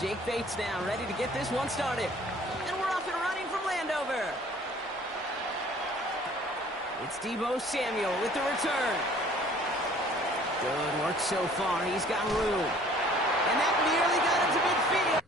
Jake Bates now ready to get this one started. And we're off and running from Landover. It's Deebo Samuel with the return. Good work so far. He's got room. And that nearly got him to midfield.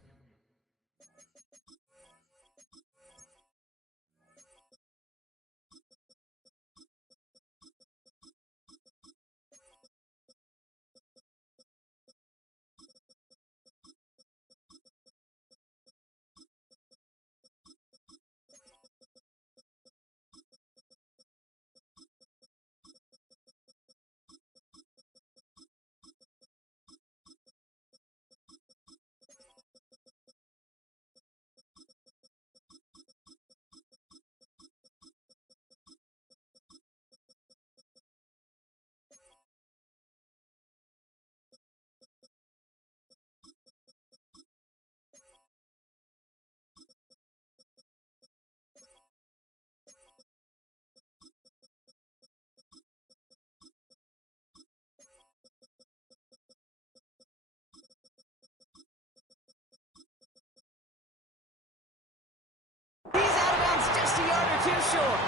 Just a yard or two short.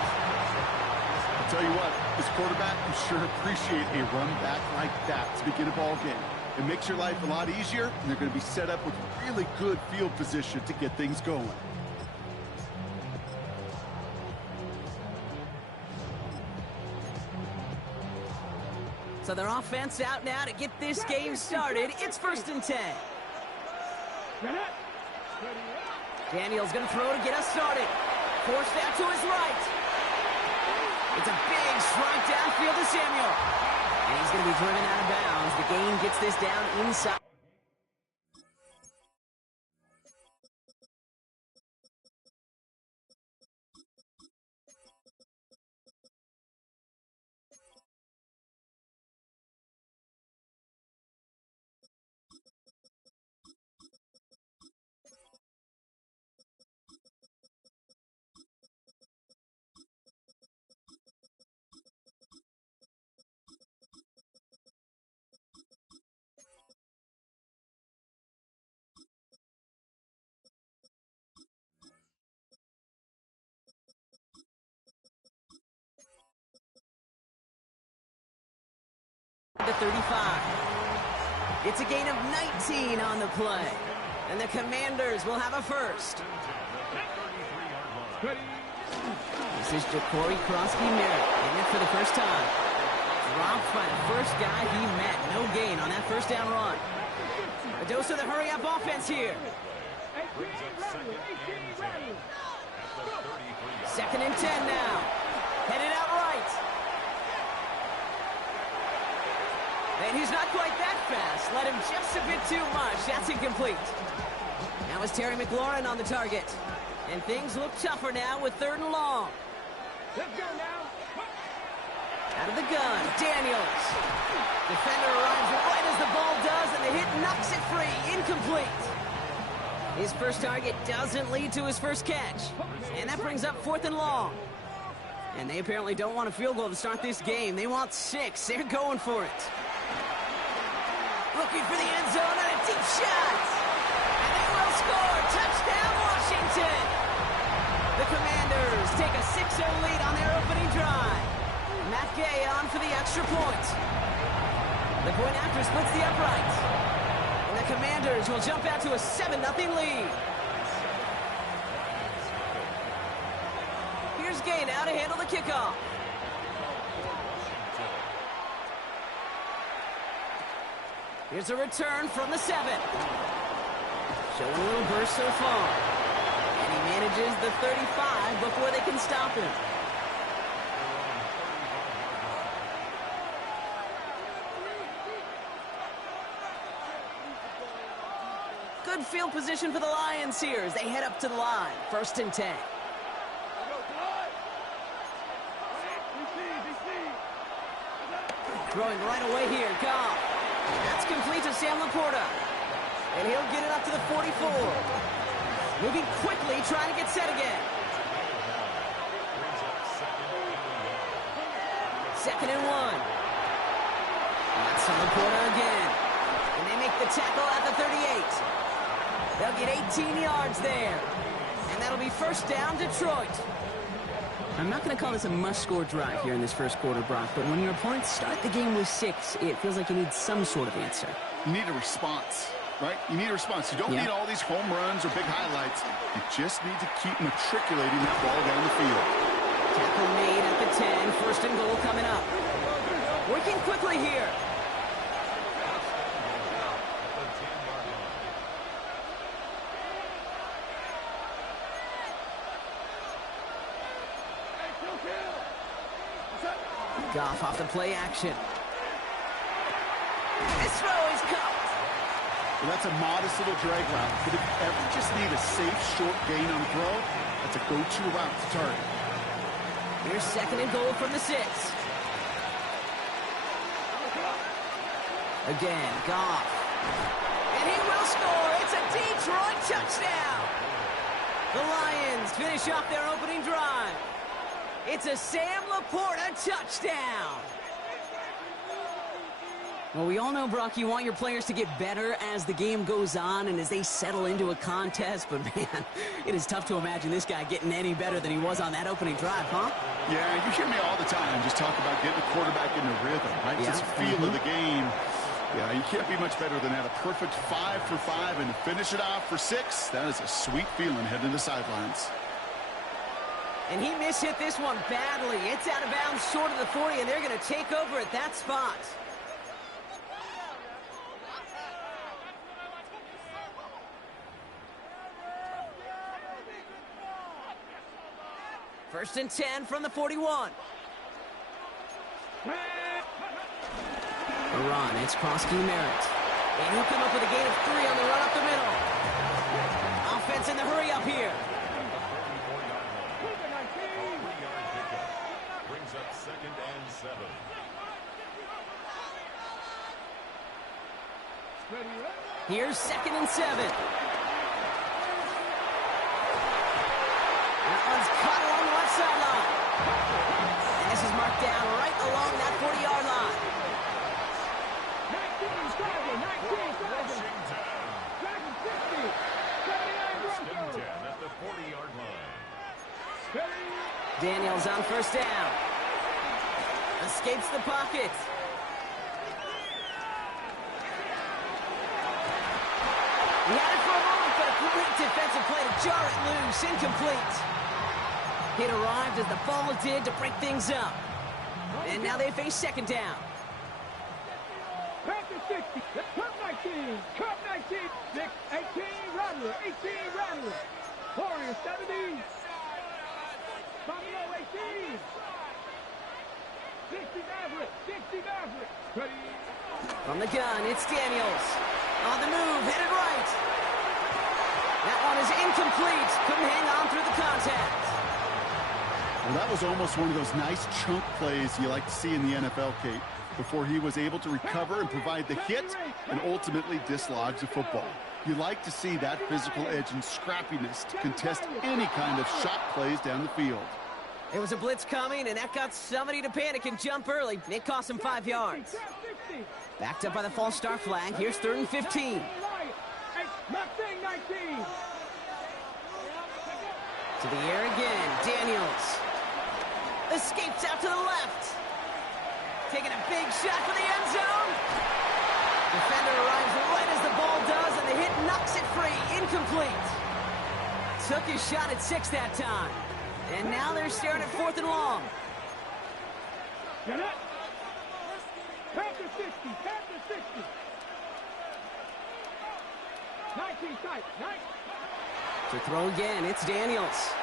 I'll tell you what, this quarterback will sure appreciate a run back like that to begin a ball game. It makes your life a lot easier, and they're going to be set up with really good field position to get things going. So their offense out now to get this game started. It's 1st and 10. Daniel's going to throw to get us started. Forced out to his right. It's a big strike downfield to Samuel. And he's going to be driven out of bounds. The gain gets this down inside. The 35. It's a gain of 19 on the play. And the Commanders will have a first. This is Ja'Cory Krosky-Merritt in it for the first time. Dropped by the first guy he met. No gain on that first down run. A dose of the hurry-up offense here. 2nd and 10 now. Headed out right. And he's not quite that fast. Let him just a bit too much. That's incomplete. Now it's Terry McLaurin on the target. And things look tougher now with 3rd and long. Let's go now. Out of the gun, Daniels. Defender arrives right as the ball does, and the hit knocks it free. Incomplete. His first target doesn't lead to his first catch. And that brings up 4th and long. And they apparently don't want a field goal to start this game. They want 6. They're going for it. Looking for the end zone and a deep shot. And they will score. Touchdown, Washington. The Commanders take a 6-0 lead on their opening drive. Matt Gay on for the extra point. The point after splits the upright. And the Commanders will jump out to a 7-0 lead. Here's Gay now to handle the kickoff. Here's a return from the 7. Showing a little burst so far. And he manages the 35 before they can stop him. Good field position for the Lions here as they head up to the line. 1st and 10. Throwing right away here, Goff. That's complete to Sam Laporta. And he'll get it up to the 44. Moving quickly, trying to get set again. 2nd and 1. That's on Laporta again. And they make the tackle at the 38. They'll get 18 yards there. And that'll be first down, Detroit. I'm not going to call this a must-score drive here in this first quarter, Brock, but when your opponents start the game with 6, it feels like you need some sort of answer. You need a response, right? You need a response. You don't need all these home runs or big highlights. You just need to keep matriculating that ball down the field. Tackle made at the 10. First and goal coming up. Working quickly here. Goff off the play action. This throw is caught. Well, that's a modest little drag route, but if you ever just need a safe, short gain on a throw, that's a go-to route to target. Here's second and goal from the 6. Again, Goff. And he will score. It's a Detroit touchdown. The Lions finish off their opening drive. It's a Sam Laporta touchdown. Well, we all know, Brock, you want your players to get better as the game goes on and as they settle into a contest. But, man, it is tough to imagine this guy getting any better than he was on that opening drive, huh? Yeah, you hear me all the time just talk about getting the quarterback in the rhythm, right? Yeah. Just feel of the game. Yeah, you can't be much better than that. A perfect 5 for 5, and to finish it off for 6, that is a sweet feeling heading to the sidelines. And he mishit this one badly. It's out of bounds short of the 40, and they're going to take over at that spot. First and 10 from the 41. A run, it's Krosky Merritt. And he'll come up with a gain of 3 on the run up the middle. Offense in the hurry up here. Brings up second and 7. Here's second and 7. That one's caught along the left sideline. And this is marked down right along that 40-yard line. 10 at the 40-yard line. Daniels on first down. Escapes the pocket. He had it for a moment, but a great defensive play to jar it loose. Incomplete. It arrived as the ball did to break things up. And now they face second down. Pass to 60. Cup 19. Cup 19. 6, 18, Rattler. 18, Rattler. Warriors 70. Buffalo 18. 60 Maverick. 60 Maverick. Ready. From the gun, it's Daniels. On the move, headed right. That one is incomplete. Couldn't hang on through the contact. Well, that was almost one of those nice chunk plays you like to see in the NFL, Kate, before he was able to recover and provide the hit and ultimately dislodge the football. You like to see that physical edge and scrappiness to contest any kind of shot plays down the field. There was a blitz coming, and that got somebody to panic and jump early. It cost him 5 yards. Backed up by the false start flag. Here's third and 15. To the air again. Daniels escapes out to the left. Taking a big shot for the end zone. Defender arrives right as the ball does, and the hit knocks it free. Incomplete. Took his shot at 6 that time. And now they're staring at 4th and long. Get it. Pass to 60. Pass to 60. 19 tight. 19. To throw again, it's Daniels.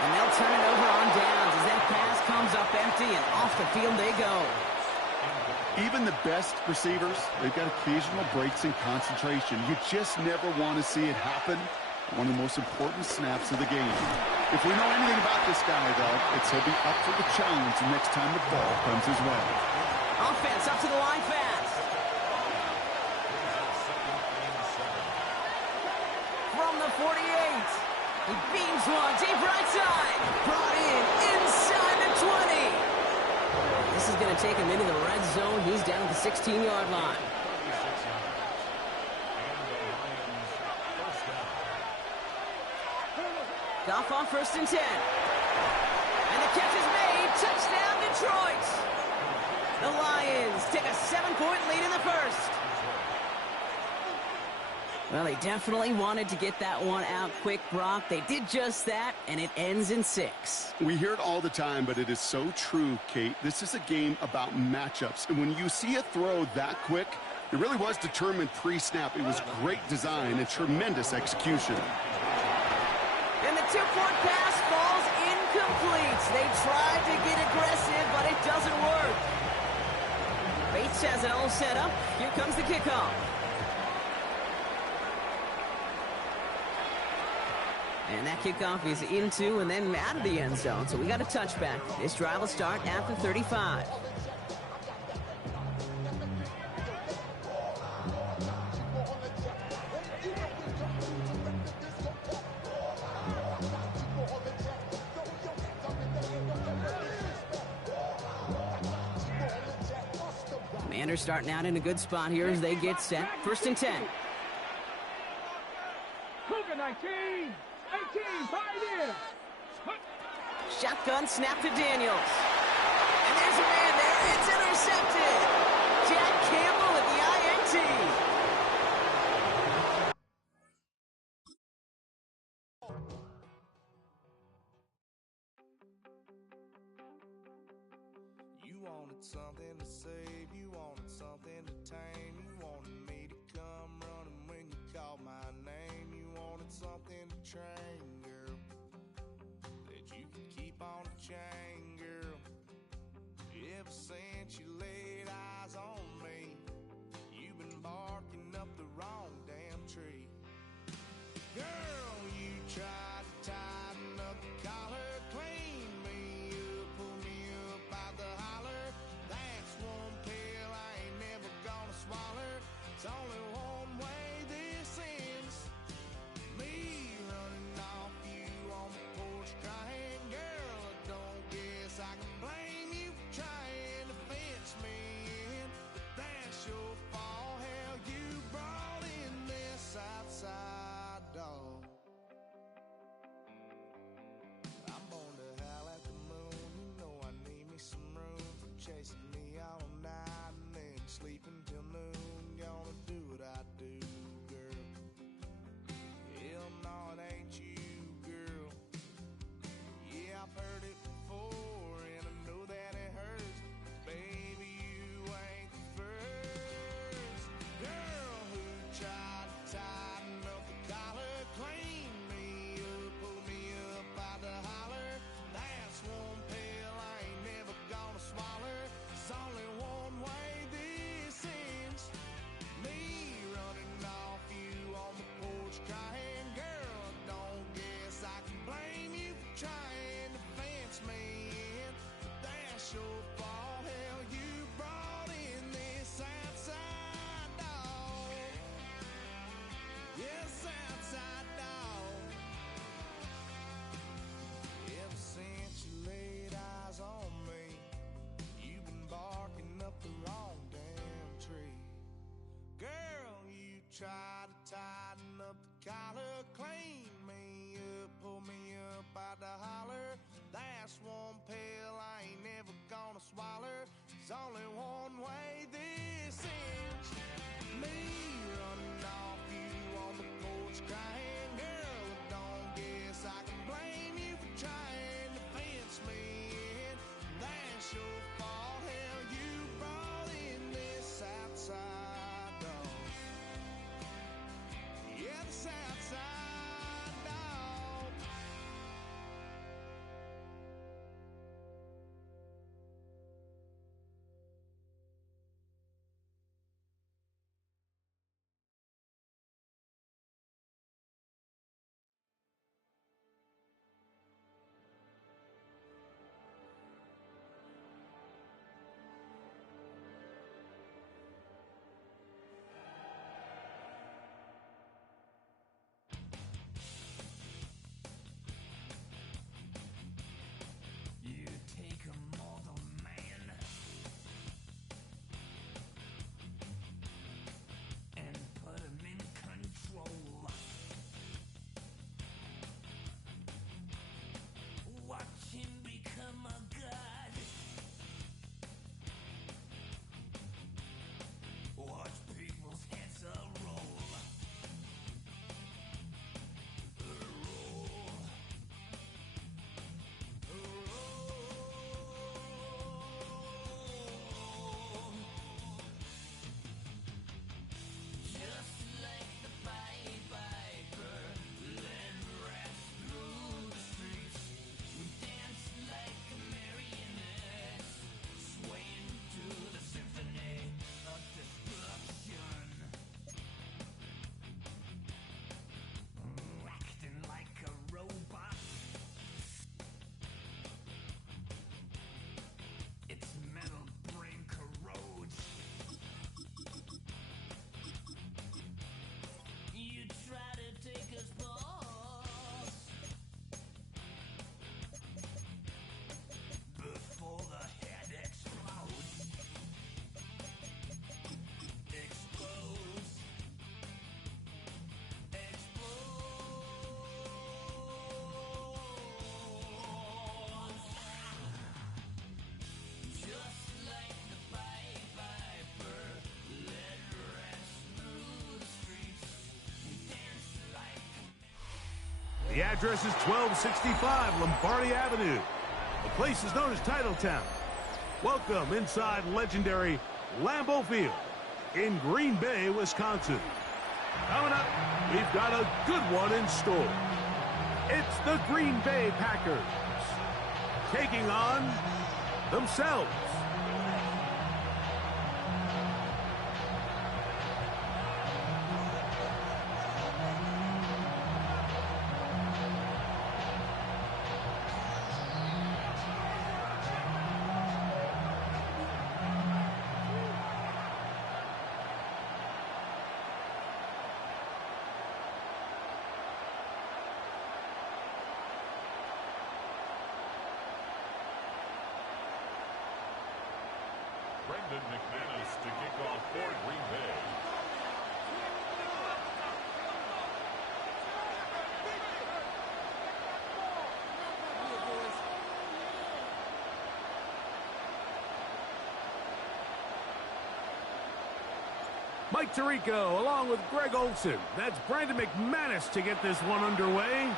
And they'll turn it over on downs as that pass comes up empty, and off the field they go. Even the best receivers, they've got occasional breaks in concentration. You just never want to see it happen. One of the most important snaps of the game. If we know anything about this guy, though, it's he'll be up for the challenge the next time the ball comes his way. Offense up to the line fast. From the 48. He beams one deep right side. Brought in inside the 20. This is going to take him into the red zone. He's down at the 16-yard line. Hoffah 1st and 10. And the catch is made. Touchdown, Detroit. The Lions take a 7-point lead in the first. Well, they definitely wanted to get that one out quick, Brock. They did just that, and it ends in 6. We hear it all the time, but it is so true, Kate. This is a game about matchups. And when you see a throw that quick, it really was determined pre-snap. It was great design and tremendous execution. And the 2-point pass falls incomplete. They tried to get aggressive, but it doesn't work. Bates has it all set up. Here comes the kickoff. And that kickoff is into and then out of the end zone. So we got a touchback. This drive will start at the 35. Commanders starting out in a good spot here as they get set. 1st and 10. Cougar 19. 18, pioneer. Shotgun snap to Daniels. And there's a man there. It's intercepted. Jack Campbell with the INT. You wanted something to save. You wanted something to tame. You wanted me to come running when you called my name. You wanted something to train, girl, that you could keep on the chain, girl. Ever since you laid eyes on me, you've been barking up the wrong damn tree. Girl, you tried to tighten up the collar, clean me up, pull me up out the holler. That's one pill I ain't never gonna swallow. It's only one way this ends. Me running off you on the porch crying. Girl, I don't guess I can blame you for trying to fence me in. But that's your fault. Hell, you brought in this outside dog. I'm born to howl at the moon. You know I need me some room for chasing me all night and then sleeping till noon. Gonna do what I do, girl. Hell no, it ain't you, girl. Yeah, I've heard it before, and I know that it hurts. Baby, you ain't the first girl who tried to tighten up the collar, clean me up, pull me up out the holler. That's one pill I ain't never gonna swallow. It's only one way this ends. Me running off you on the porch crying. Girl, I don't guess I can blame you for trying to fence me in. But that's your fault. Hell, you brought in this outside dog. Yes, outside dog. Ever since you laid eyes on me, you've been barking up the wrong damn tree. Girl, you tried to tighten up the collar, clean me up, pull me up out the holler. That's one pill I ain't never gonna swallow. There's only one way this ends. Me running off you on the porch crying. Girl, I don't guess I can blame you for trying to fence me in. That's your fault. Hell, you brought in this outside dog. Yeah, this outside dog. The address is 1265 Lombardi Avenue. The place is known as Titletown. Welcome inside legendary Lambeau Field in Green Bay, Wisconsin. Coming up, we've got a good one in store. It's the Green Bay Packers taking on themselves. Brendan McManus to kick off for Green Bay. Mike Tirico along with Greg Olson. That's Brandon McManus to get this one underway.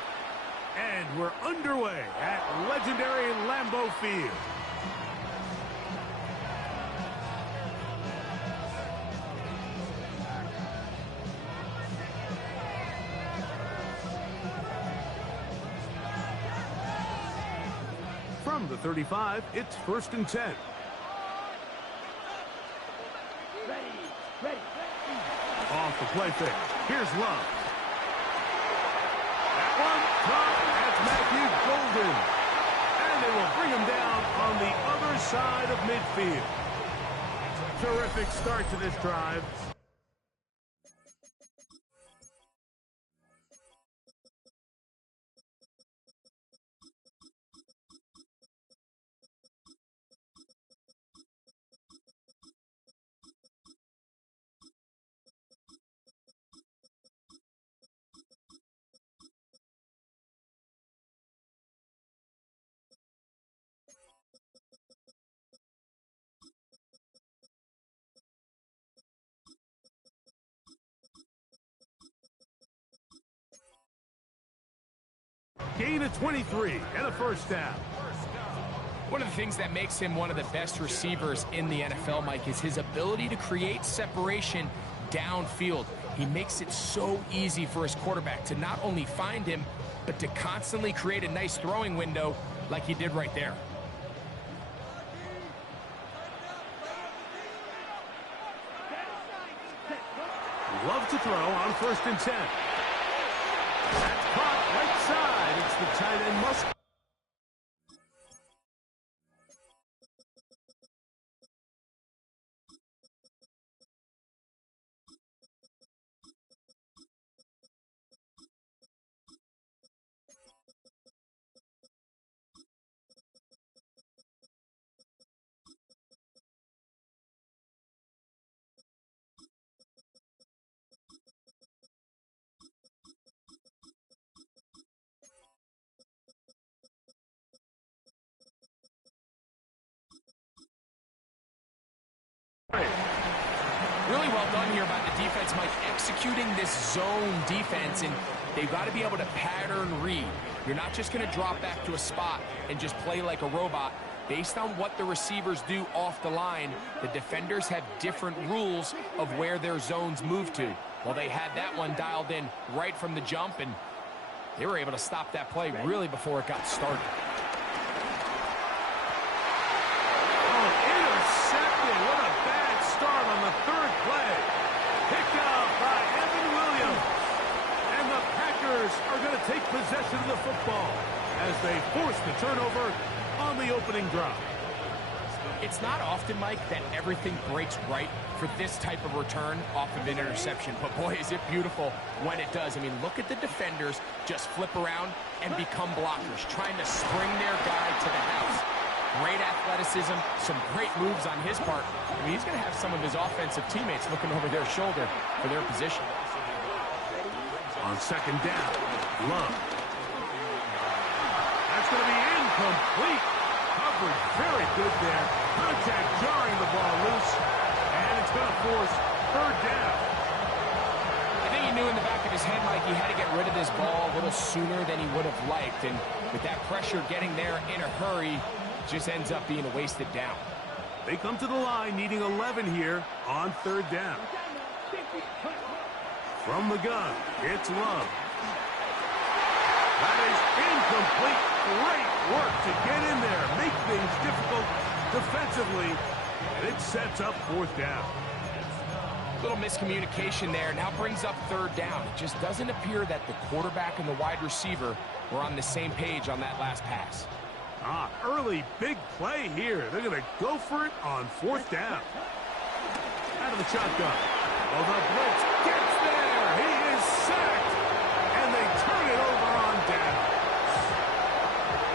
And we're underway at legendary Lambeau Field. From the 35, it's 1st and 10. Off the play fake. Here's Love. That one, caught. That's Matthew Golden. And they will bring him down on the other side of midfield. Terrific start to this drive. Gain of 23 and a first down. One of the things that makes him one of the best receivers in the NFL, Mike, is his ability to create separation downfield. He makes it so easy for his quarterback to not only find him, but to constantly create a nice throwing window like he did right there. Love to throw on 1st and 10. That's caught right side. It's the tight end Musk. Really well done here by the defense, Mike, executing this zone defense, and they've got to be able to pattern read. You're not just going to drop back to a spot and just play like a robot. Based on what the receivers do off the line, the defenders have different rules of where their zones move to. Well, they had that one dialed in right from the jump, and they were able to stop that play really before it got started. Start on the 3rd play. Picked up by Evan Williams. And the Packers are going to take possession of the football as they force the turnover on the opening drive. It's not often, Mike, that everything breaks right for this type of return off of an interception. But, boy, is it beautiful when it does. I mean, look at the defenders just flip around and become blockers, trying to spring their guy to the house. Great athleticism, some great moves on his part. I mean, he's going to have some of his offensive teammates looking over their shoulder for their position. On 2nd down, Love. That's going to be incomplete. Coverage very good there. Contact jarring the ball loose. And it's going to force 3rd down. I think he knew in the back of his head, Mike, he had to get rid of this ball a little sooner than he would have liked. And with that pressure getting there in a hurry, it just ends up being a wasted down. They come to the line needing 11 here on third down. From the gun, it's Love. That is incomplete. Great work to get in there, make things difficult defensively, and it sets up fourth down. Little miscommunication there. Now brings up third down. It just doesn't appear that the quarterback and the wide receiver were on the same page on that last pass. Early big play here. They're going to go for it on fourth down. Out of the shotgun. Oh, the blitz gets there. He is sacked. And they turn it over on down.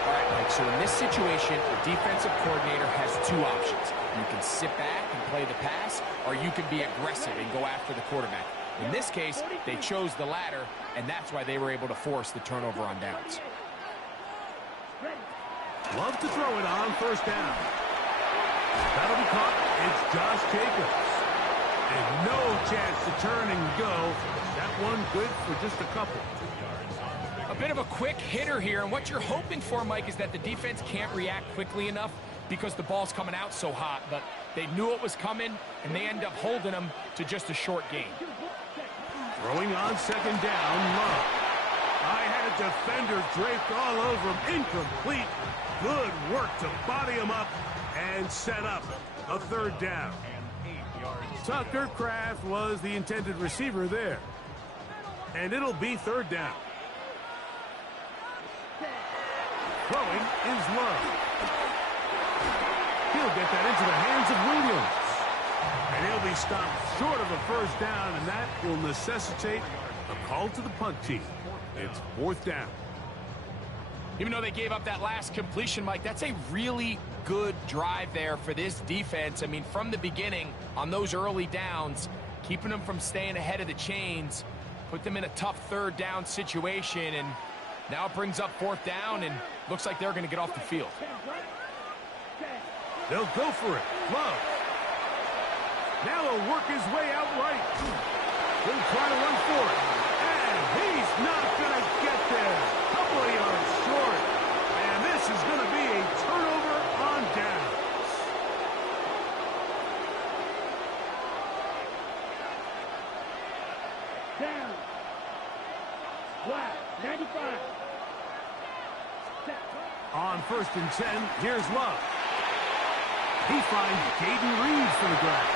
All right, Mike, so in this situation, the defensive coordinator has two options. You can sit back and play the pass, or you can be aggressive and go after the quarterback. In this case, they chose the latter, and that's why they were able to force the turnover on downs. Love to throw it on first down. That'll be caught. It's Josh Jacobs. And no chance to turn and go. That one good for just a couple. A bit of a quick hitter here, and what you're hoping for, Mike, is that the defense can't react quickly enough because the ball's coming out so hot, but they knew it was coming, and they end up holding them to just a short gain. Throwing on second down, Love. I had a defender draped all over him. Incomplete. Good work to body him up and set up a third down. Tucker Kraft was the intended receiver there. And it'll be third down. Throwing is Love. He'll get that into the hands of Williams. And he'll be stopped short of a first down, and that will necessitate a call to the punt team. It's fourth down. Even though they gave up that last completion, Mike, that's a really good drive there for this defense. I mean, from the beginning, on those early downs, keeping them from staying ahead of the chains, put them in a tough third down situation, and now it brings up fourth down, and looks like they're going to get off the field. They'll go for it. Love. Now he'll work his way out right. He'll try to run for it. And he's not going to get there. Couple of yards short. And this is going to be a turnover on downs. Down. Black, 95. On first and 10, here's Love. He finds Caden Reeves for the grab.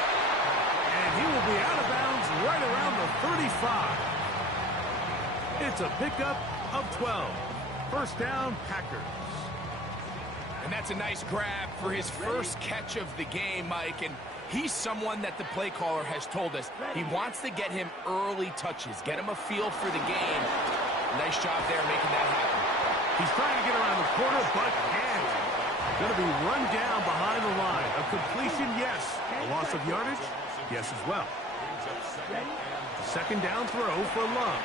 And he will be out of bounds right around the 35. It's a pickup of 12. First down, Packers. And that's a nice grab for his first catch of the game, Mike. And he's someone that the play caller has told us he wants to get him early touches, get him a feel for the game. Nice job there making that happen. He's trying to get around the corner, but can't. Going to be run down behind the line. A completion, yes. A loss of yardage, yes as well. Second down throw for Love.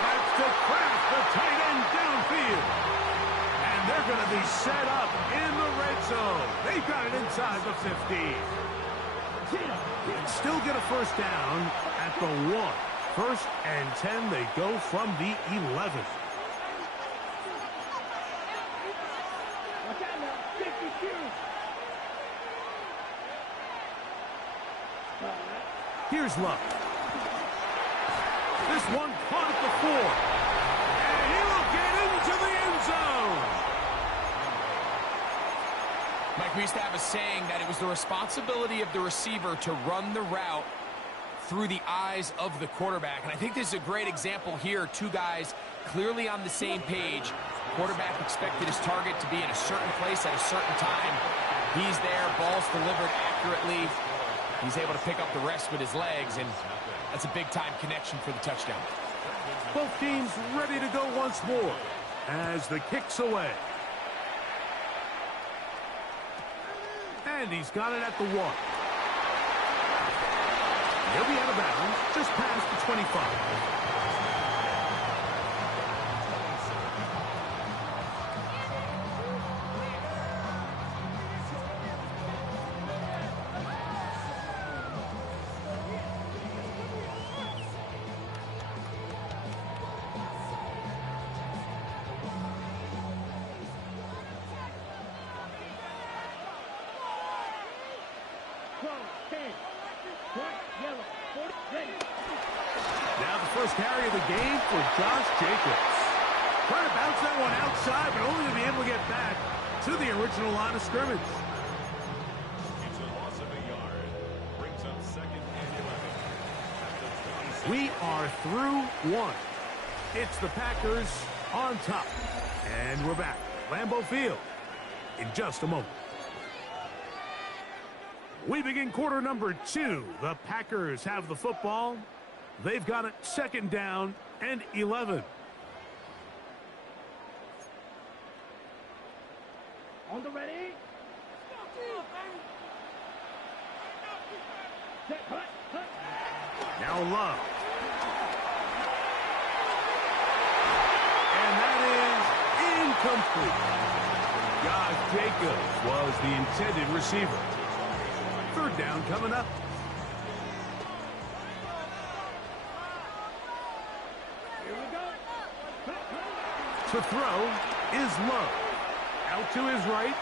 That's to Kraft, the tight end downfield. And they're going to be set up in the red zone. They've got it inside the 15. Still get a first down at the 1. First and 10, they go from the 11. Here's Love. This one caught at the 4. And he will get into the end zone. Mike, we used to have a saying that it was the responsibility of the receiver to run the route through the eyes of the quarterback. And I think this is a great example here. Two guys clearly on the same page. Quarterback expected his target to be in a certain place at a certain time. He's there, ball's delivered accurately. He's able to pick up the rest with his legs, and that's a big-time connection for the touchdown. Both teams ready to go once more as the kick's away. And he's got it at the 1. He'll be out of bounds just past the 25. Now the first carry of the game for Josh Jacobs. Trying to bounce that one outside, but only to be able to get back to the original line of scrimmage. It's a loss of a yard. Brings up second and 11. We are through one. It's the Packers on top. And we're back. Lambeau Field in just a moment. We begin quarter number 2. The Packers have the football. They've got it second down and 11. On the ready. Set, cut. Now Love. And that is incomplete. Josh Jacobs was the intended receiver. Third down coming up. Here we go. To throw is Love. Out to his right.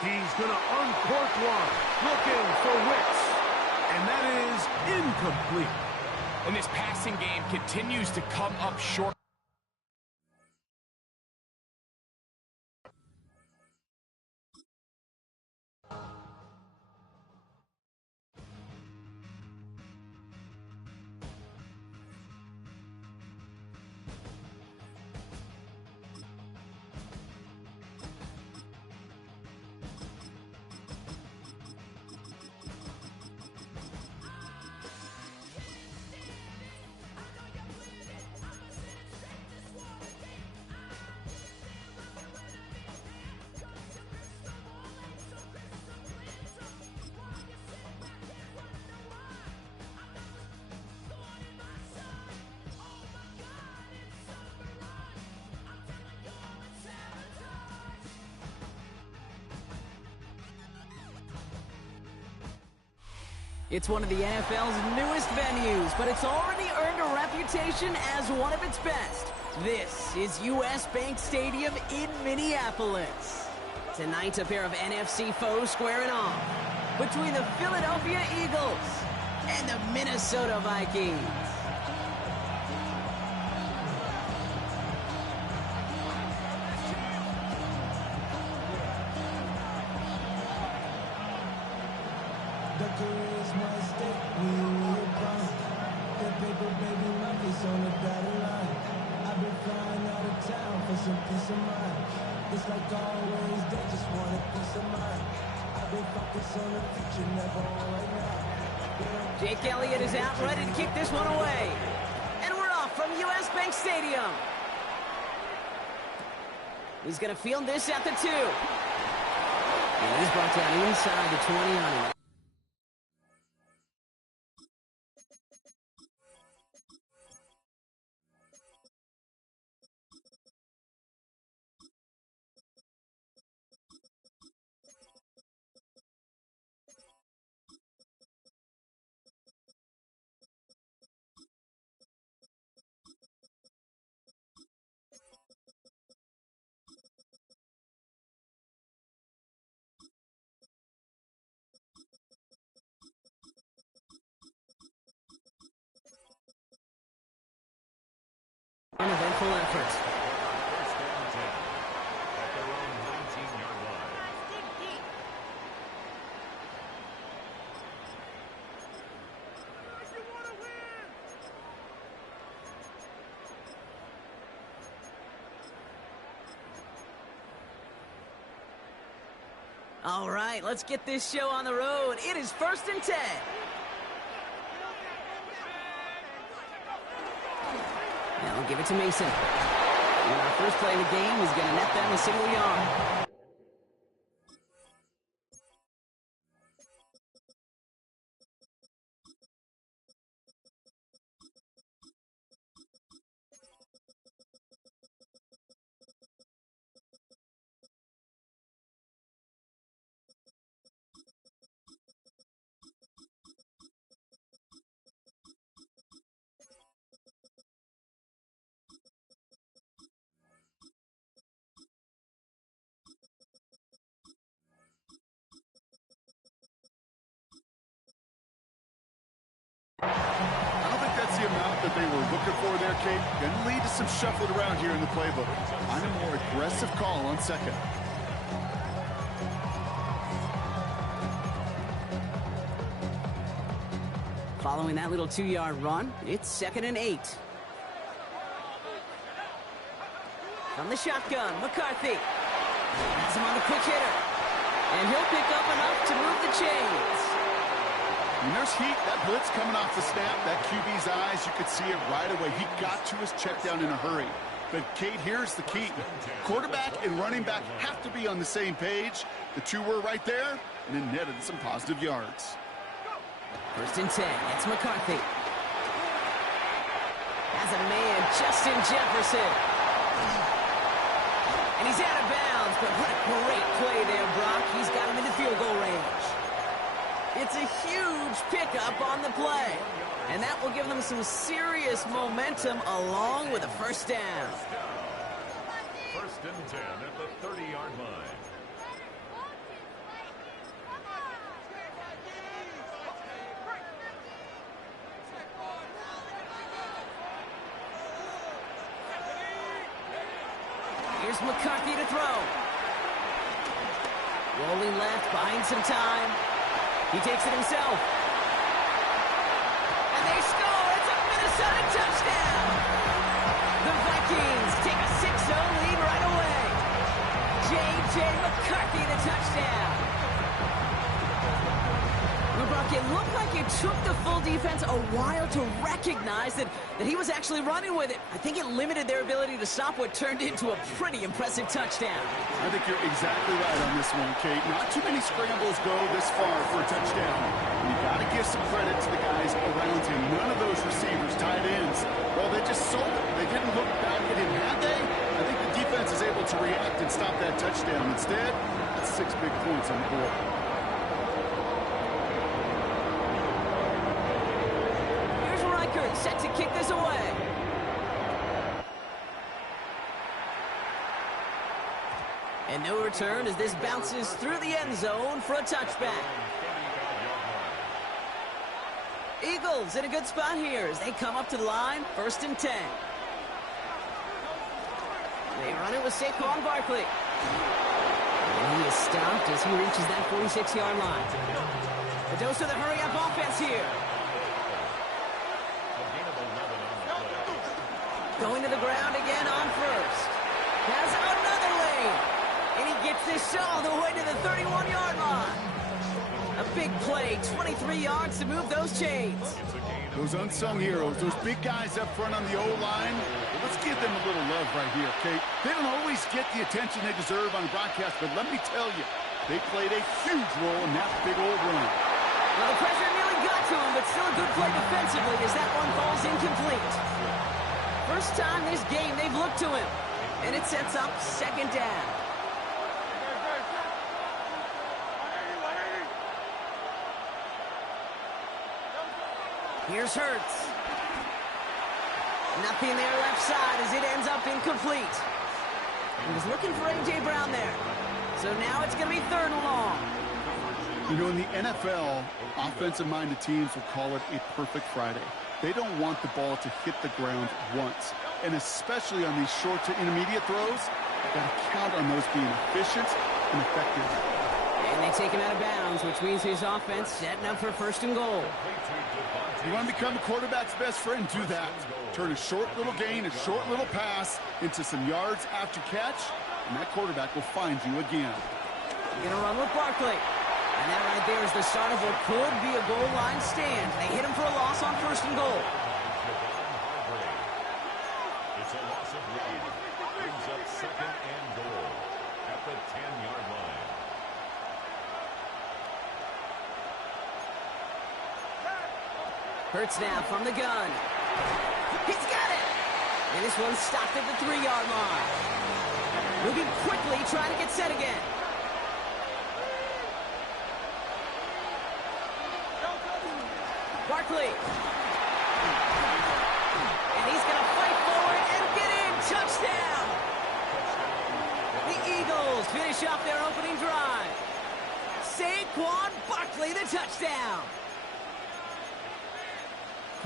He's going to uncork one. Looking for Wicks. And that is incomplete. And this passing game continues to come up short. It's one of the NFL's newest venues, but it's already earned a reputation as one of its best. This is US Bank Stadium in Minneapolis. Tonight, a pair of NFC foes squaring off between the Philadelphia Eagles and the Minnesota Vikings. The career's my stake, we will bound. The paper baby monkeys on the dotted line. I've been flying out of town for some peace of mind. It's like always, they just want a piece of mind. I've been focused on the future, never on right now. Jake Elliott is out, ready to kick this one away. And we're off from US Bank Stadium. He's going to field this at the 2. And he's brought down inside the 20 on him. An eventful effort. First and 10 at their own 19-yard line. All right, let's get this show on the road. It is 1st and 10. Now we'll give it to Mason. And our first play of the game is going to net them a single yard. that they were looking for there, Kate. Going to lead to some shuffling around here in the playbook. On a more aggressive call on second. Following that little 2-yard run, it's 2nd and 8. From the shotgun, McCarthy. Has him on the quick hitter. And he'll pick up enough to move the chains. When there's heat, that blitz coming off the snap, that QB's eyes, you could see it right away. He got to his check down in a hurry. But, Kate, here's the key. Quarterback and running back have to be on the same page. The two were right there, and it netted some positive yards. 1st and 10. It's McCarthy. Has a man, Justin Jefferson. And he's out of bounds, but what a great play there, Brock. He's got him in the field goal range. It's a huge pickup on the play. And that will give them some serious momentum along with a first down. 1st and 10 at the 30-yard line. Here's McCarthy to throw. Rolling left, buying some time. He takes it himself. And they score. It's a Minnesota touchdown. The Vikings take a 6-0 lead right away. J.J. McCarthy, the touchdown. Well, Brock, it looked like it took the full defense a while to recognize that he was actually running with it. I think it limited their ability to stop what turned into a pretty impressive touchdown. I think you're exactly right on this one, Kate. Not too many scrambles go this far for a touchdown. And you got to give some credit to the guys around him. None of those receivers, tight ends, well, they just sold it. They didn't look back at him, had they? I think the defense is able to react and stop that touchdown. Instead, it's 6 big points on the board. Set to kick this away. And no return as this bounces through the end zone for a touchback. Eagles in a good spot here as they come up to the line, 1st and 10. They run it with Saquon Barkley. And he is stopped as he reaches that 46-yard line. A dose of the hurry-up offense here. Going to the ground again on 1st. Has another lane. And he gets this all the way to the 31-yard line. A big play, 23 yards to move those chains. Those unsung heroes, those big guys up front on the O-line, well, let's give them a little love right here, Kate. They don't always get the attention they deserve on the broadcast, but let me tell you, they played a huge role in that big old run. Well, the pressure nearly got to him, but still a good play defensively as that one falls incomplete. First time this game they've looked to him, and it sets up 2nd down. Here's Hurts. Nothing there left side as it ends up incomplete. He was looking for A.J. Brown there. So now it's going to be 3rd and long. You know, in the NFL, offensive-minded teams will call it a perfect Friday. They don't want the ball to hit the ground once. And especially on these short to intermediate throws, you've got to count on those being efficient and effective. And they take him out of bounds, which means his offense setting up for 1st and goal. You want to become a quarterback's best friend, do that. Turn a short little gain, a short little pass into some yards after catch, and that quarterback will find you again. Going to run with Barkley. And that right there is the start of what could be a goal line stand. They hit him for a loss on 1st and goal. It's a loss of lead. Brings up 2nd and goal at the 10-yard line. Hurts now from the gun. He's got it! And this one's stopped at the 3-yard line. Moving quickly, trying to get set again. Barkley. And he's going to fight forward and get in. Touchdown! The Eagles finish off their opening drive. Saquon Barkley, the touchdown.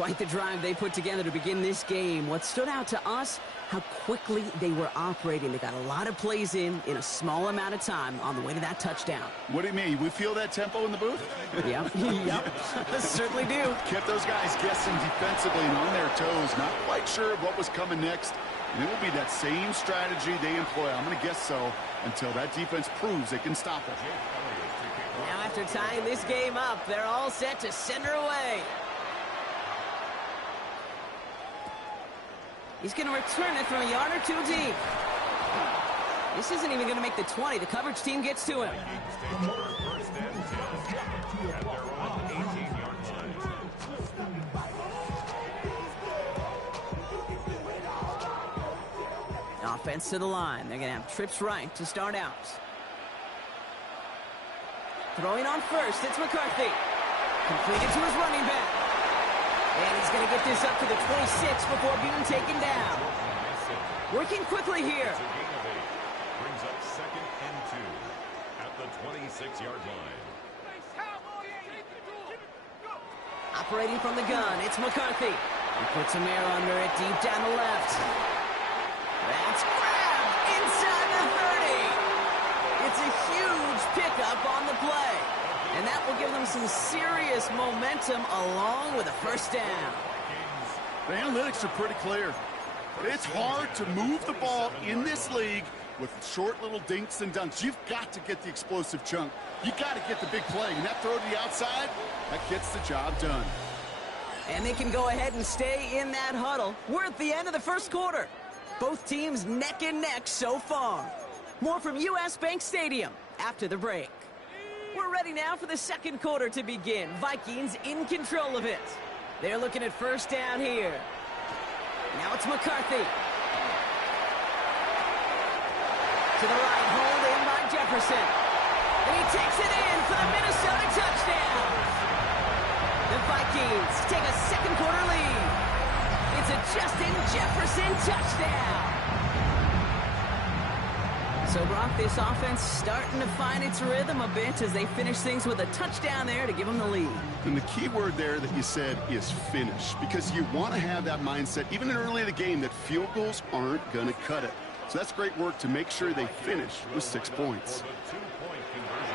Quite the drive they put together to begin this game. What stood out to us, how quickly they were operating. They got a lot of plays in a small amount of time on the way to that touchdown. What do you mean? We feel that tempo in the booth? Yep, yep, certainly do. Kept those guys guessing defensively and on their toes, not quite sure of what was coming next. And it will be that same strategy they employ, I'm going to guess so, until that defense proves they can stop it. Now after tying this game up, they're all set to send her away. He's going to return it from a yard or two deep. This isn't even going to make the 20. The coverage team gets to him. First and 10 at their own 18-yard line. Offense to the line. They're going to have trips right to start out. Throwing on first, it's McCarthy. Completed to his running back. And he's going to get this up to the 26 before being taken down. Working quickly here. It's a gain of 8. Brings up 2nd and 2 at the 26-yard line. Operating from the gun, it's McCarthy. He puts some air under it deep down the left. That's grabbed inside the 30. It's a huge pickup on the play. And that will give them some serious momentum along with a first down. The analytics are pretty clear. It's hard to move the ball in this league with short little dinks and dunks. You've got to get the explosive chunk. You've got to get the big play. And that throw to the outside, that gets the job done. And they can go ahead and stay in that huddle. We're at the end of the first quarter. Both teams neck and neck so far. More from US Bank Stadium after the break. We're ready now for the second quarter to begin. Vikings in control of it. They're looking at first down here. Now it's McCarthy. To the right, hold in by Jefferson. And he takes it in for the Minnesota touchdown. The Vikings take a second quarter lead. It's a Justin Jefferson touchdown. So, Brock, this offense starting to find its rhythm a bit as they finish things with a touchdown there to give them the lead. And the key word there that you said is finish, because you want to have that mindset, even in early in the game, that field goals aren't going to cut it. So that's great work to make sure they finish with 6 points.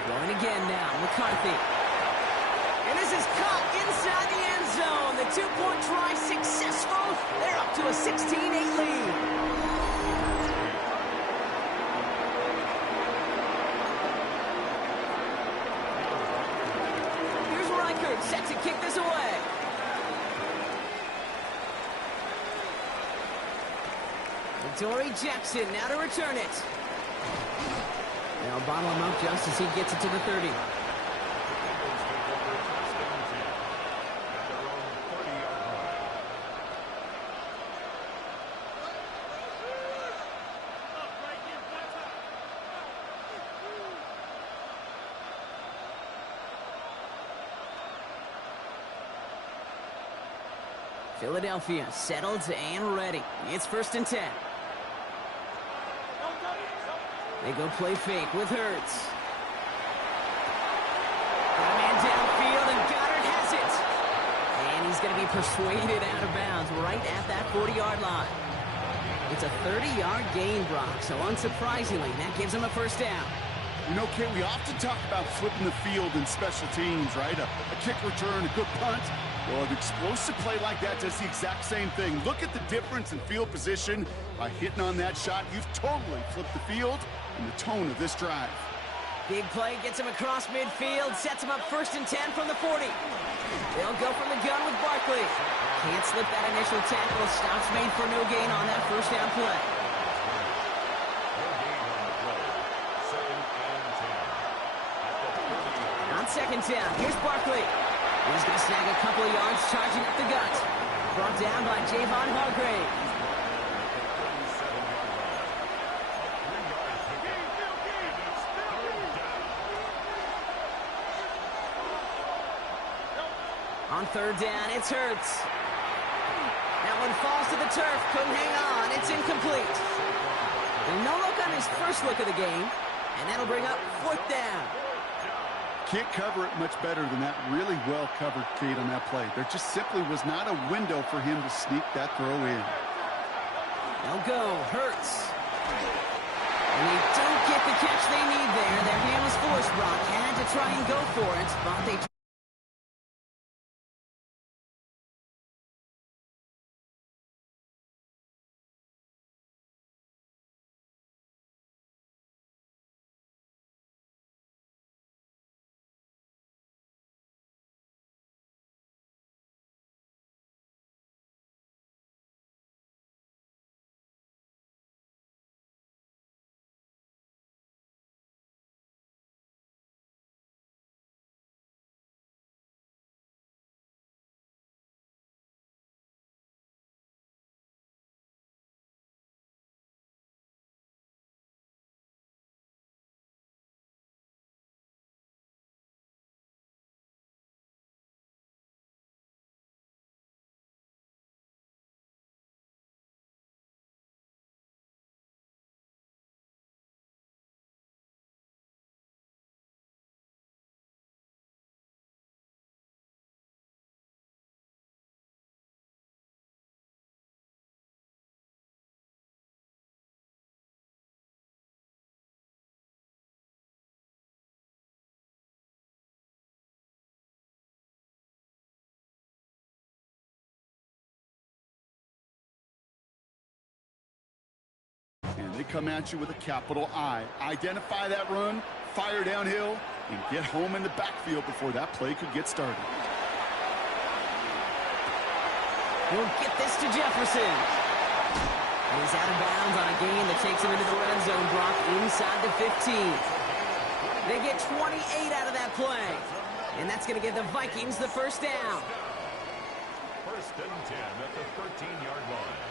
Going again now, McCarthy. And this is caught inside the end zone. The two-point try successful. They're up to a 16-8 lead. Set to kick this away. Dory Jackson now to return it. They'll bottle him up just as he gets it to the 30. Philadelphia settled and ready. It's 1st and 10. They go play fake with Hurts. Got a man downfield, and Goddard has it. And he's going to be persuaded out of bounds right at that 40-yard line. It's a 30-yard gain, Brock, so unsurprisingly, that gives him a first down. You know, Kate, we often talk about flipping the field in special teams, right? A kick return, a good punt. Well, an explosive play like that does the exact same thing. Look at the difference in field position. By hitting on that shot, you've totally flipped the field and the tone of this drive. Big play gets him across midfield, sets him up 1st and 10 from the 40. They'll go from the gun with Barkley. Can't slip that initial tackle. Stops made for no gain on that first down play. On 2nd down, here's Barkley. He's going to snag a couple of yards, charging up the gut. Brought down by Javon Hargrave. On 3rd down, it's Hurts. That one falls to the turf, couldn't hang on, it's incomplete. And no look on his first look of the game, and that'll bring up 4th down. Can't cover it much better than that really well-covered Kate on that play. There just simply was not a window for him to sneak that throw in. They'll go. Hurts. And they don't get the catch they need there. Their hand was forced, Brock. Had to try and go for it, but they... And they come at you with a capital I. Identify that run, fire downhill, and get home in the backfield before that play could get started. He'll get this to Jefferson. He's out of bounds on a gain that takes him into the red zone, Brock, inside the 15. They get 28 out of that play. And that's going to give the Vikings the first down. First and 10 at the 13-yard line.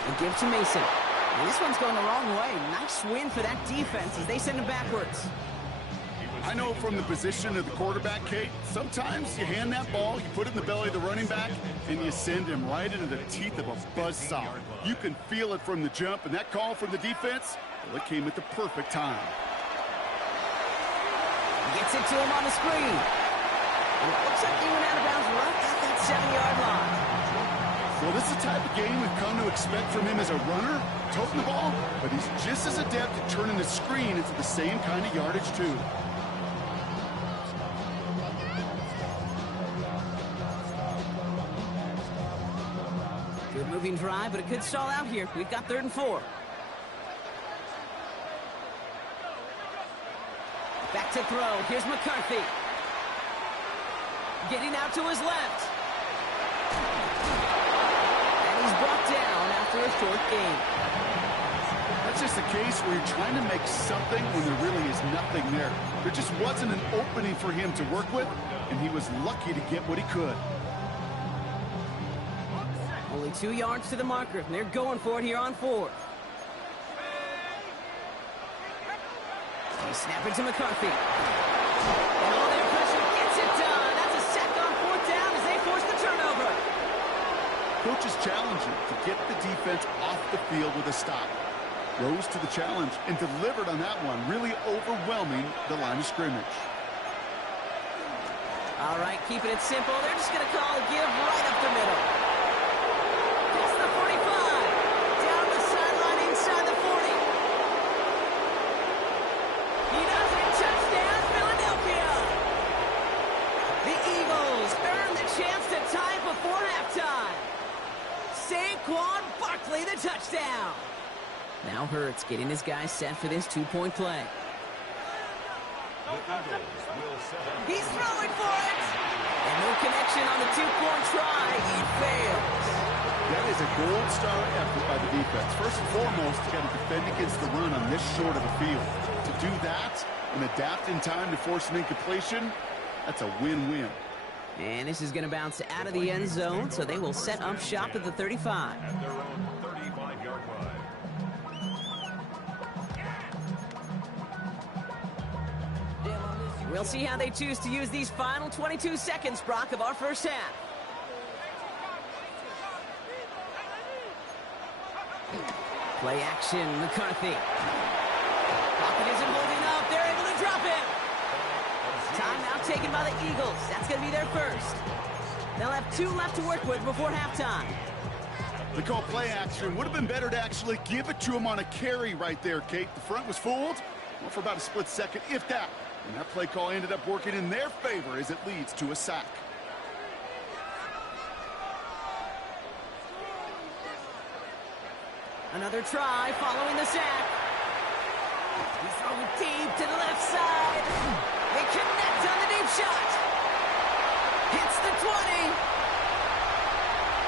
And give to Mason. And this one's going the wrong way. Nice win for that defense as they send him backwards. I know from the position of the quarterback, Kate, sometimes you hand that ball, you put it in the belly of the running back, and you send him right into the teeth of a buzzsaw. You can feel it from the jump, and that call from the defense, well, it came at the perfect time. Gets it to him on the screen. And it looks like he went out of bounds right at that 7-yard line. Well, this is the type of game we've come to expect from him as a runner, toting the ball, but he's just as adept at turning the screen into the same kind of yardage, too. Good moving drive, but it could stall out here. We've got 3rd and 4. Back to throw. Here's McCarthy. Getting out to his left. And he's brought down after a short gain. That's just a case where you're trying to make something when there really is nothing there. There just wasn't an opening for him to work with, and he was lucky to get what he could. Only 2 yards to the marker, and they're going for it here on 4th. They snap it to McCarthy. And all their pressure gets it done. That's a sack on 4th down as they force the turnover. Coach's challenge to get the defense off the field with a stop. Rose to the challenge and delivered on that one, really overwhelming the line of scrimmage. All right, keeping it simple. They're just going to call a give right up the middle. It's the 45. Down the sideline inside the 40. He does it. Touchdown, Philadelphia. The Eagles earn the chance to tie it before halftime. Saquon Barkley, the touchdown. Now Hurts getting his guys set for this 2-point play. He's throwing for it. And no connection on the 2-point try. He fails. That is a gold star effort by the defense. First and foremost, you got to defend against the run on this short of a field. To do that and adapt in time to force an incompletion, that's a win-win. And this is going to bounce out of the end zone, so they will set up shop at the 35. At their own 35-yard line. We'll see how they choose to use these final 22 seconds, Brock, of our first half. Play action, McCarthy. Pocket isn't holding taken by the Eagles. That's going to be their first. They'll have 2 left to work with before halftime. They call play action. Would have been better to actually give it to him on a carry right there, Kate. The front was fooled for about a split second, if that. And that play call ended up working in their favor as it leads to a sack. Another try following the sack. He's throwing deep to the left side. They connect on the deep shot. Hits the 20.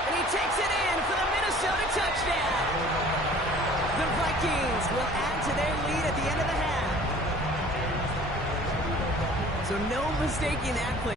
And he takes it in for the Minnesota touchdown. The Vikings will add to their lead at the end of the half. So no mistaking that play.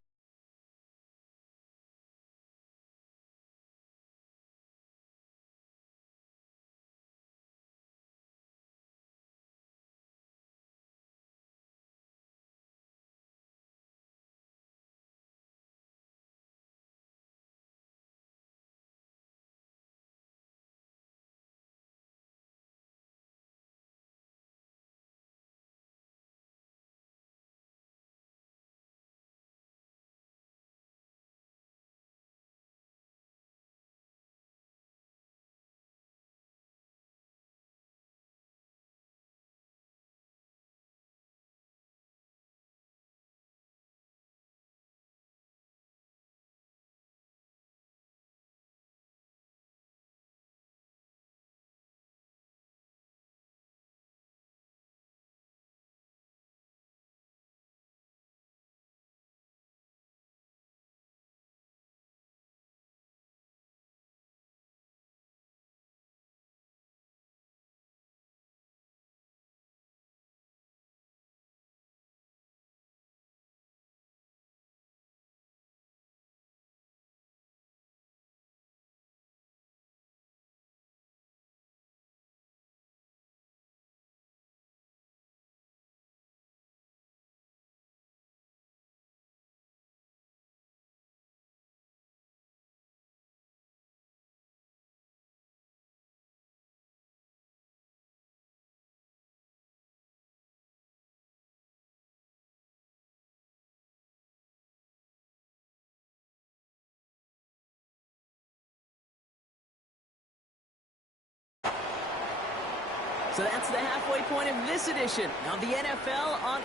So that's the halfway point of this edition of the NFL on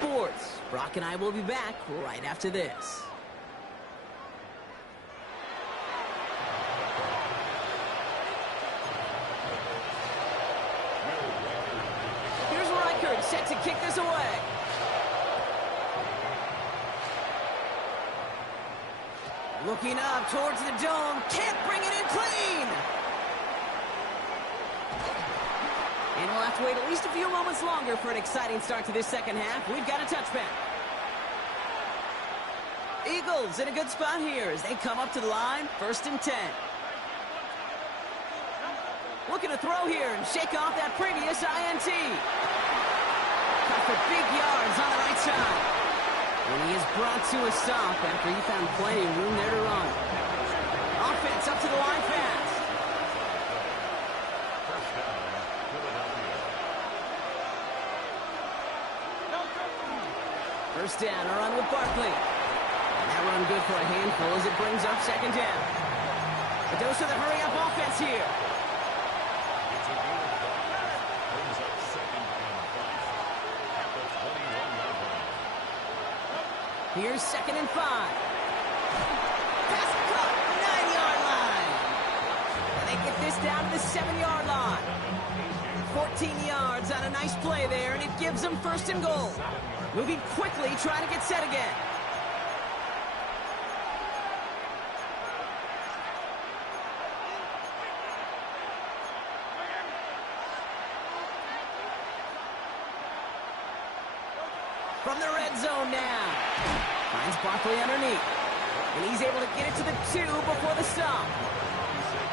Sports. Brock and I will be back right after this. Here's Reichert set to kick this away. Looking up towards the dome. Can't bring it in clean. And we'll have to wait at least a few moments longer for an exciting start to this second half. We've got a touchback. Eagles in a good spot here as they come up to the line. 1st and 10. Looking to throw here and shake off that previous INT. Cut for big yards on the right side. And he is brought to a stop after he found plenty of room there to run. Offense up to the line fast. First down, a run with Barkley. And that run good for a handful as it brings up 2nd down. A dose of the hurry-up offense here. It's a good pass. Brings up 2nd and 5 at the 21-yard line. Here's 2nd and 5. Pass cut, 9-yard line. And they get this down to the 7-yard line. 14 yards on a nice play there, and it gives them 1st and goal. Moving quickly, trying to get set again. From the red zone now. Finds Barkley underneath. And he's able to get it to the 2 before the stop.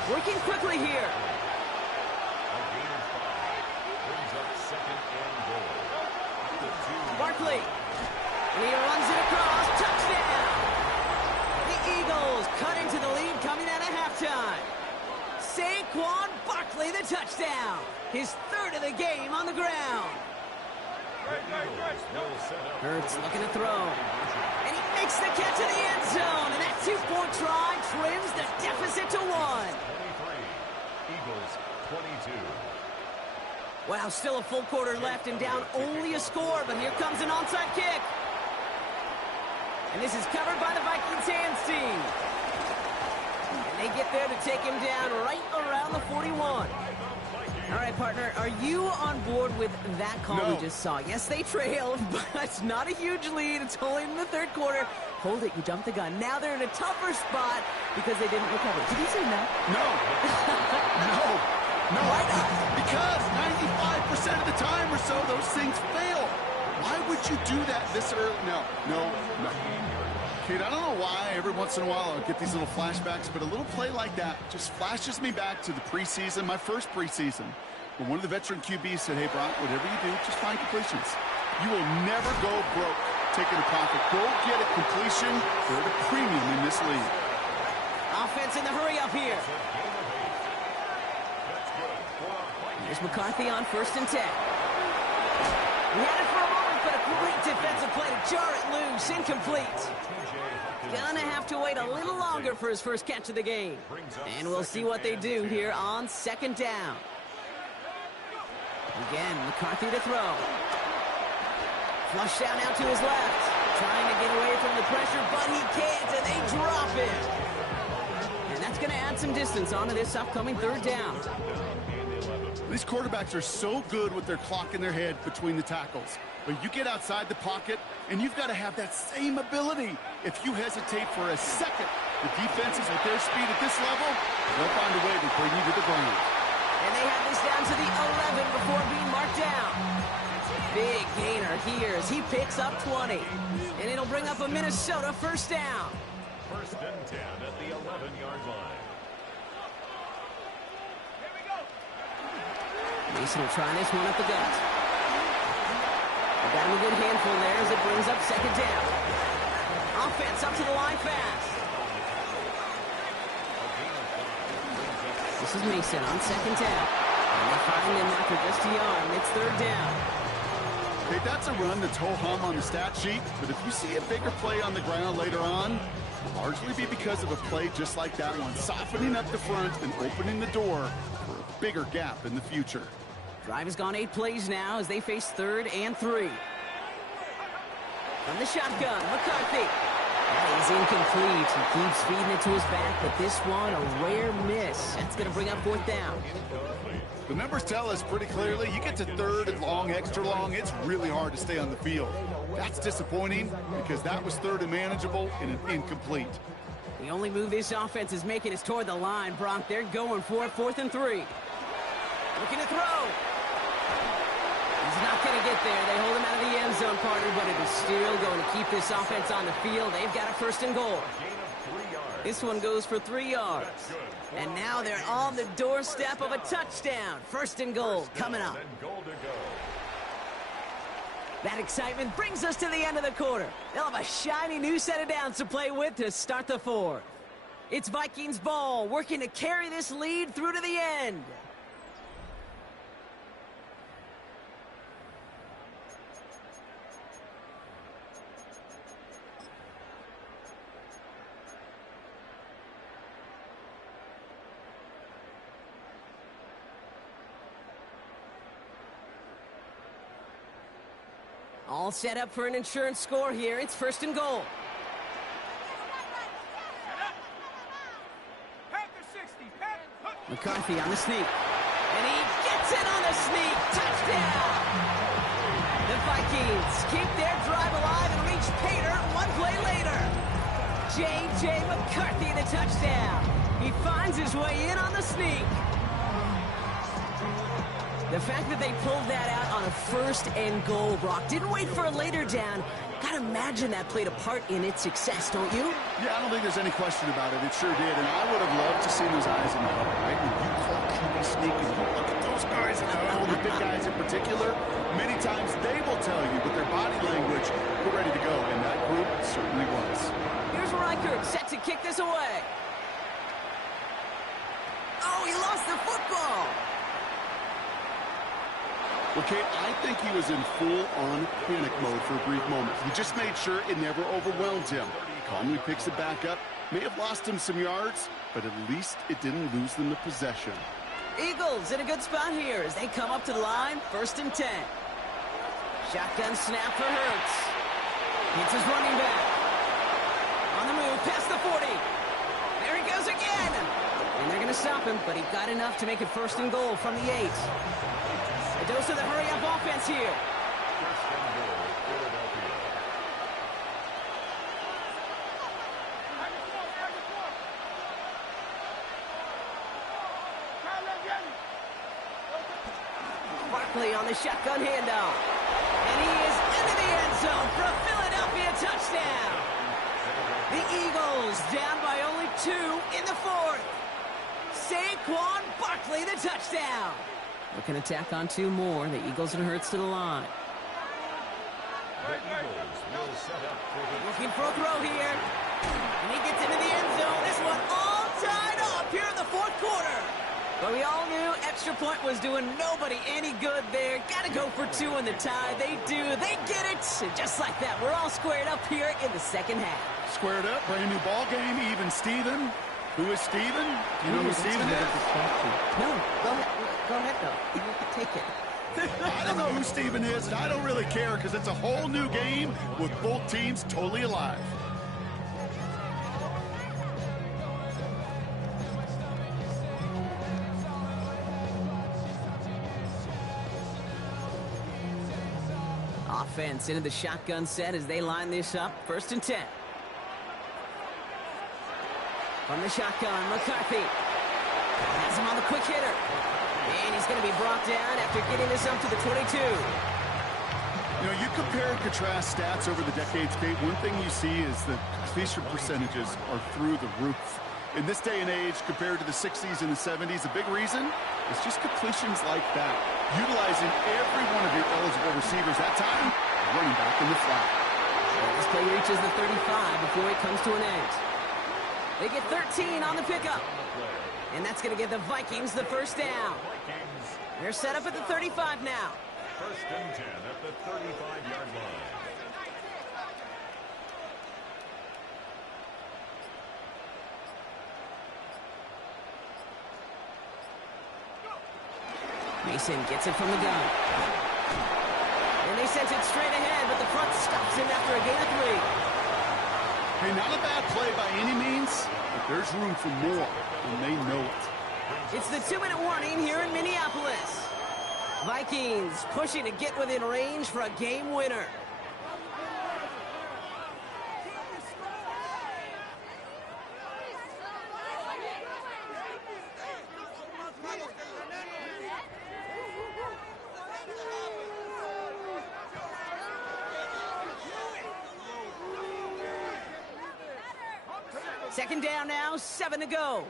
Working quickly here. A gain of 5. Brings up 2nd and goal. At the 2. Barkley. And he runs it across. Touchdown. The Eagles cut into the lead coming out of halftime. Saquon Barkley, the touchdown. His 3rd of the game on the ground. Hurts looking to throw. And he makes the catch in the end zone. And that two-point try trims the deficit to 1. 23. Eagles 22. Wow, still a full quarter left and down only a score, but here comes an onside kick. And this is covered by the Vikings hands team. And they get there to take him down right around the 41. All right, partner, are you on board with that call we just saw? Yes, they trailed, but it's not a huge lead. It's only in the third quarter. Hold it, you jumped the gun. Now they're in a tougher spot because they didn't recover. Did you say no? No. No. Why not? Because 95% of the time or so, those things fail. Why would you do that this early? No. Kid, I don't know why every once in a while I'll get these little flashbacks, but a little play like that just flashes me back to the preseason, my first preseason, when one of the veteran QBs said, hey, Brock, whatever you do, just find completions. You will never go broke taking a profit. Go get a completion. They're at a premium in this league. Offense in the hurry up here. Here's McCarthy on 1st and 10. He had it for a moment, but a great defensive play to jar it loose. Incomplete. Gonna have to wait a little longer for his first catch of the game. And we'll see what they do here on 2nd down. Again, McCarthy to throw. Flush down out to his left. Trying to get away from the pressure, but he can't, and they drop it. And that's going to add some distance onto this upcoming 3rd down. These quarterbacks are so good with their clock in their head between the tackles. But you get outside the pocket, and you've got to have that same ability. If you hesitate for a second, the defenses with their speed at this level, they'll find a way to bring you to the ground. And they have this down to the 11 before being marked down. Big gainer here as he picks up 20. And it'll bring up a Minnesota 1st down. 1st and 10 at the 11-yard line. Mason will try this one up the gut. Got him a good handful there as it brings up 2nd down. Offense up to the line fast. This is Mason on 2nd down. And they find him after just a yard. It's 3rd down. Hey, that's a run that's ho-hum on the stat sheet, but if you see a bigger play on the ground later on, it'll largely be because of a play just like that one, softening up the front and opening the door for a bigger gap in the future. Drive has gone 8 plays now as they face 3rd and 3. From the shotgun, McCarthy. That is incomplete. He keeps feeding it to his back, but this one, a rare miss. That's going to bring up 4th down. The numbers tell us pretty clearly, you get to 3rd and long, extra long, it's really hard to stay on the field. That's disappointing because that was 3rd and manageable and an incomplete. The only move this offense is making is toward the line, Bronk. They're going for it, 4th and 3. Looking to throw. He's not going to get there. They hold him out of the end zone, partner, but it is still going to keep this offense on the field. They've got a 1st and goal. This one goes for 3 yards. And now they're on the doorstep of a touchdown. 1st and goal coming up. That excitement brings us to the end of the quarter. They'll have a shiny new set of downs to play with to start the 4th. It's Vikings ball, working to carry this lead through to the end. All set up for an insurance score here. It's 1st and goal. McCarthy on the sneak. And he gets it on the sneak. Touchdown! The Vikings keep their drive alive and reach Pater 1 play later. J.J. McCarthy, the touchdown. He finds his way in on the sneak. The fact that they pulled that out on a 1st and goal, Brock, didn't wait for a later down. Gotta imagine that played a part in its success, don't you? Yeah, I don't think there's any question about it. It sure did, and I would have loved to see those eyes in the huddle, right? When you call QB sneak and you look at those guys in the huddle, the big guys in particular, many times they will tell you with their body language, we're ready to go, and that group certainly was. Here's Reichert, set to kick this away. Oh, he lost the football. Well, Kate, I think he was in full-on panic mode for a brief moment. He just made sure it never overwhelmed him. Calmly picks it back up. May have lost him some yards, but at least it didn't lose them the possession. Eagles in a good spot here as they come up to the line, 1st and 10. Shotgun snap for Hurts. Hits his running back. On the move, past the 40. There he goes again. And they're going to stop him, but he got enough to make it 1st and goal from the 8. A dose of the hurry-up offense here. First and goal, Philadelphia. Barkley on the shotgun handoff. And he is into the end zone for a Philadelphia touchdown. The Eagles down by only 2 in the 4th. Saquon Barkley, the touchdown. Looking to tack on 2 more. The Eagles and Hurts to the line. The Eagles will set up for the... Looking for a throw here. And he gets into the end zone. This one all tied up here in the 4th quarter. But we all knew extra point was doing nobody any good there. Got to go for 2 in the tie. They do. They get it. And just like that, we're all squared up here in the 2nd half. Squared up, brand new ball game, even Steven. Who is Steven? Do you know who Steven is? No, go ahead though. You can take it. I don't know who Steven is, and I don't really care because it's a whole new game with both teams totally alive. Offense into the shotgun set as they line this up. 1st and 10. From the shotgun, McCarthy has him on the quick hitter. And he's going to be brought down after getting this up to the 22. You know, you compare and contrast stats over the decades, Kate. One thing you see is that completion percentages are through the roof. In this day and age, compared to the 60s and the 70s, a big reason is just completions like that. Utilizing every one of your eligible receivers that time, running back in the flat. And this play reaches the 35 before it comes to an end. They get 13 on the pickup. And that's going to give the Vikings the 1st down. They're set up at the 35 now. 1st and 10 at the 35-yard line. Mason gets it from the gun. And they sent it straight ahead, but the front stops him after a gain of 3. Hey, not a bad play by any means, but there's room for more, and they know it. It's the 2-minute warning here in Minneapolis. Vikings pushing to get within range for a game winner. Second down now, 7 to go.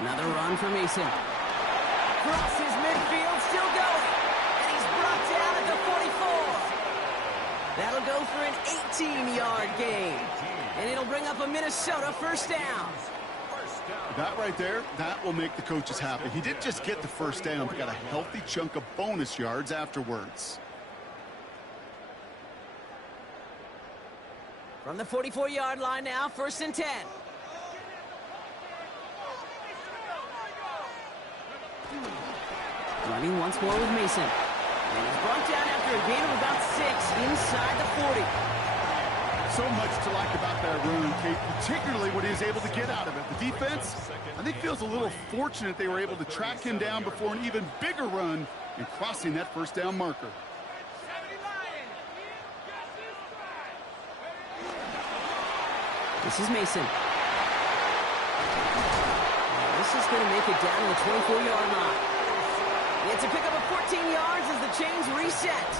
Another run for Mason. Crosses midfield, still going. And he's brought down at the 44. That'll go for an 18-yard gain. And it'll bring up a Minnesota 1st down. That right there, that will make the coaches happy. He didn't just get the 1st down, but got a healthy chunk of bonus yards afterwards. From the 44-yard line now, 1st and 10. Running once more with Mason. And he's brought down after a gain of about 6 inside the 40. So much to like about that run, Kate, particularly what he was able to get out of it. The defense, I think, feels a little fortunate they were able to track him down before an even bigger run and crossing that 1st down marker. This is Mason. This is going to make it down to the 24-yard line. It's a pickup of 14 yards as the chains reset.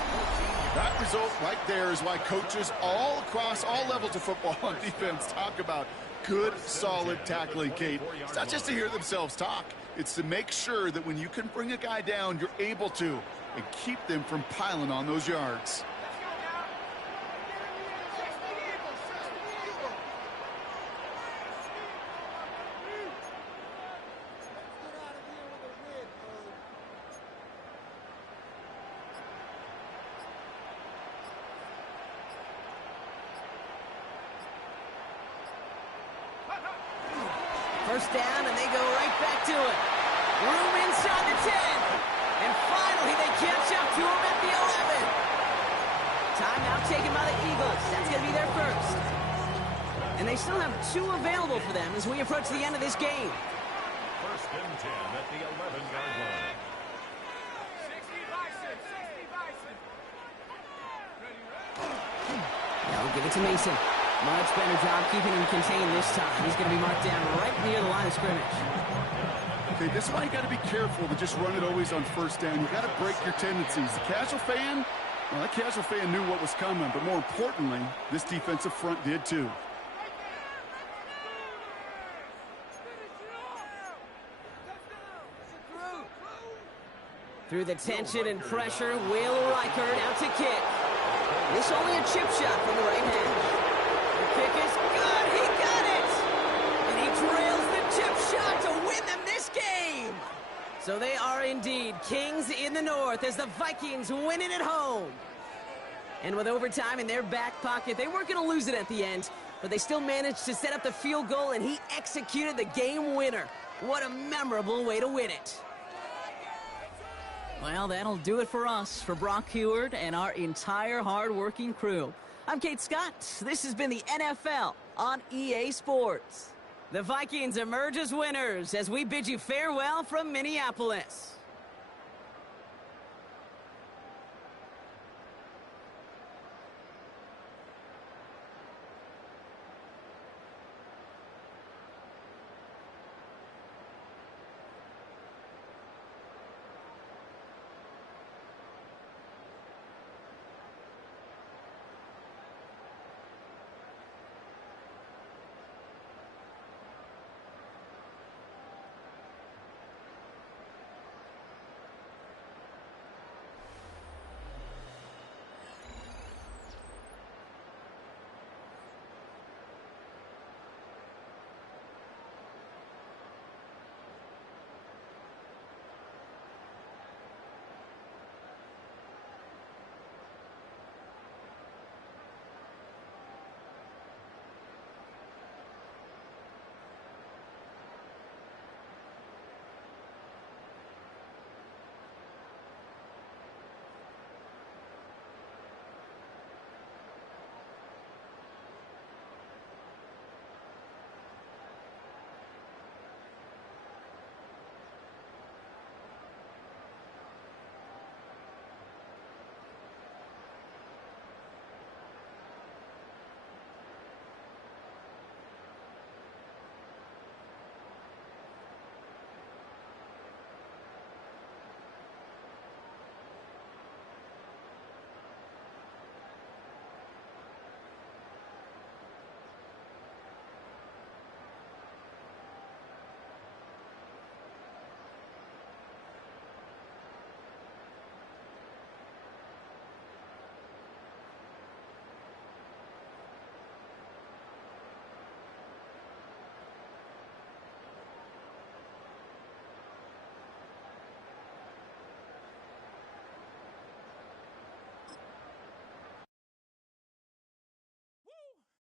That result right there is why coaches all across all levels of football on defense talk about good, solid tackling, Kate. It's not just to hear themselves talk. It's to make sure that when you can bring a guy down, you're able to, and keep them from piling on those yards. First down, and they go right back to it. Room inside the 10. And finally, they catch up to him at the 11. Timeout taken by the Eagles. That's going to be their first. And they still have 2 available for them as we approach the end of this game. First and 10 at the 11-yard line. 60 Bison, 60 Bison. Now give it to Mason. Much better job keeping him contained this time. He's going to be marked down right near the line of scrimmage. Okay, this is why you got to be careful to just run it always on first down. You got to break your tendencies. The casual fan, well, that casual fan knew what was coming, but more importantly, this defensive front did too. Through the tension and pressure, Will Reichert out to kick. This only a chip shot from the right hash. The kick is good. He got it. And he trails the chip shot to win them this game. So they are indeed kings in the north as the Vikings win it at home. And with overtime in their back pocket, they weren't going to lose it at the end, but they still managed to set up the field goal, and he executed the game winner. What a memorable way to win it. Well, that'll do it for us, for Brock Heward and our entire hard-working crew. I'm Kate Scott. This has been the NFL on EA Sports. The Vikings emerge as winners as we bid you farewell from Minneapolis.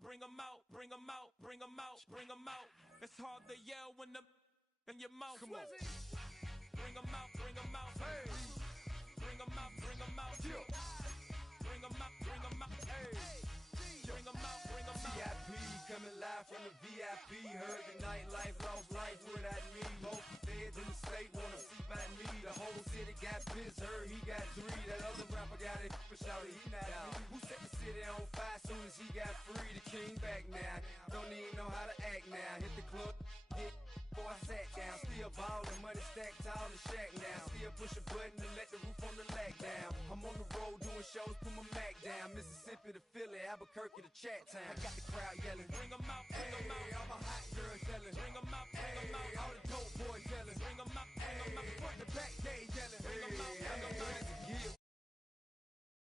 Bring 'em out, bring 'em out, bring 'em out, bring 'em out. It's hard to yell when the in your mouth. Come on. Bring 'em out, bring 'em out. Hey. Bring 'em out, bring 'em out. Bring 'em out, bring 'em out. Hey. Bring 'em out, bring 'em out. VIP coming live from the VIP. Heard the nightlife, lost life without me. Both feds in the state wanna see by me. The whole city got pissed, heard he got 3. That other rapper got it, but shouted he not me. Who set the city on fire soon as he got free? The king back now, don't even know how to act now. Hit the club, get before I sat down. Still ballin', money stacked tall in the shack now. Still push a button and let the roof on the lag down. I'm on the road doing shows, put my Mac down. Mississippi to Philly, Albuquerque to Chat Town. I got the crowd yelling, bring 'em out, bring 'em out. I'm a hot girl yelling, bring 'em out.